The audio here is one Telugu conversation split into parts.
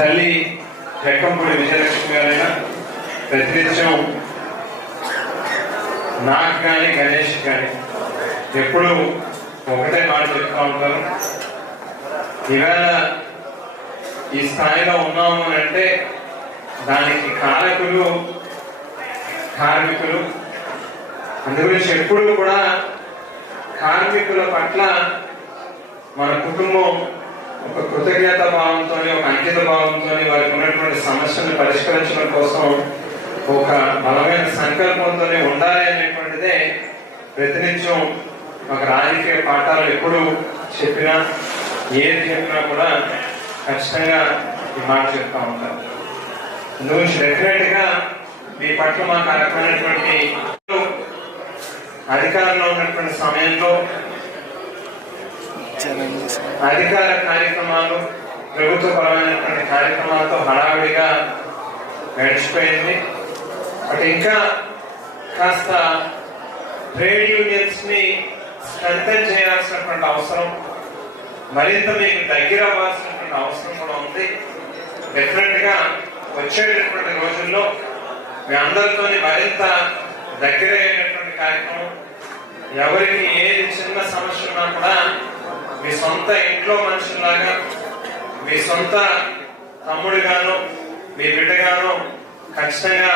తల్లి రెక్కంపూడి విజయలక్ష్మి గారైనా ప్రతినిత్యం నాకు కానీ గణేష్ కానీ ఎప్పుడు ఒకటే మాట చెప్తా ఉంటారు. ఇవాళ ఈ స్థాయిలో ఉన్నాము అని అంటే దానికి కారకులు కార్మికులు. అందుగురించి ఎప్పుడు కూడా కార్మికుల పట్ల మన కుటుంబం ఒక కృతజ్ఞత భావంతో, ఒక అంకిత భావంతో వారికి ఉన్నటువంటి సమస్యను పరిష్కరించడం కోసం ఒక బలమైన సంకల్పంతోనే ఉండాలి అనేటువంటిదే ప్రతినిత్యం ఒక రాజకీయ పాఠాలు ఎప్పుడు చెప్పినా ఏది చెప్పినా కూడా ఖచ్చితంగా ఈ మాట చెప్తా ఉంటారు. అందుగురించి డెఫినెట్ గా మీ పట్ల మాకు ఆ రకమైనటువంటి అధికారంలో ఉన్నటువంటి సమయంలో అధికార కార్యక్రమాలు, ప్రభుత్వపరమైనటువంటి కార్యక్రమాలతో హడావిడిగా గడిచిపోయింది. బట్ ఇంకా కాస్త ట్రేడ్ యూనియన్స్ ని స్ట్రెంథెన్ చేయాల్సినటువంటి అవసరం, మరింత మీకు దగ్గర అవ్వాల్సినటువంటి అవసరం కూడా ఉంది. డెఫినెట్ గా వచ్చేటటువంటి రోజుల్లో మీ అందరితో మరింత దగ్గర అయినటువంటి కార్యక్రమం, ఎవరికి ఏది చిన్న సమస్య ఉన్నా కూడా మీ సొంత ఇంట్లో మనుషుల్లాగా, మీ సొంత తమ్ముడిగాను మీ బిడ్డగాను ఖచ్చితంగా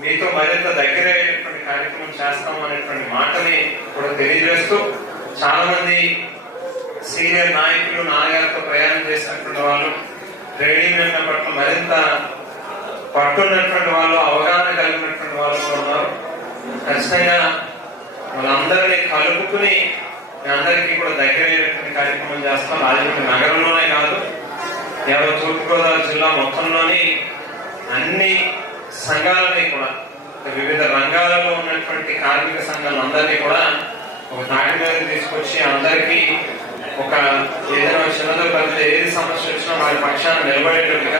మీతో మరింత దగ్గర అయినటువంటి కార్యక్రమం చేస్తాం అనేటువంటి మాటని కూడా తెలియజేస్తూ, చాలా మంది సీనియర్ నాయకులు నాన్నగారితో ప్రయాణం చేసినటువంటి వాళ్ళు, ట్రేడ్ యూనియన్ పట్ల మరింత పట్టున్నటువంటి వాళ్ళు, అవగాహన కలిగినటువంటి వాళ్ళు ఉన్నారు. ఖచ్చితంగా వాళ్ళందరినీ కలుపుకుని మీ అందరికీ కూడా దగ్గరైనటువంటి కార్యక్రమం చేస్తాం. రాజమండ్రి నగరంలోనే కాదు, తూర్పుగోదావరి జిల్లా మొత్తంలోని అన్ని సంఘాలని కూడా, వివిధ రంగాలలో ఉన్నటువంటి కార్మిక సంఘాలందరినీ కూడా ఒక తాటి మీద తీసుకొచ్చి అందరికీ ఒక ఏదైనా చిన్నదో పెద్ద ఏది సమస్య వచ్చినా వారి పక్షాన్ని నిలబడేటట్టుగా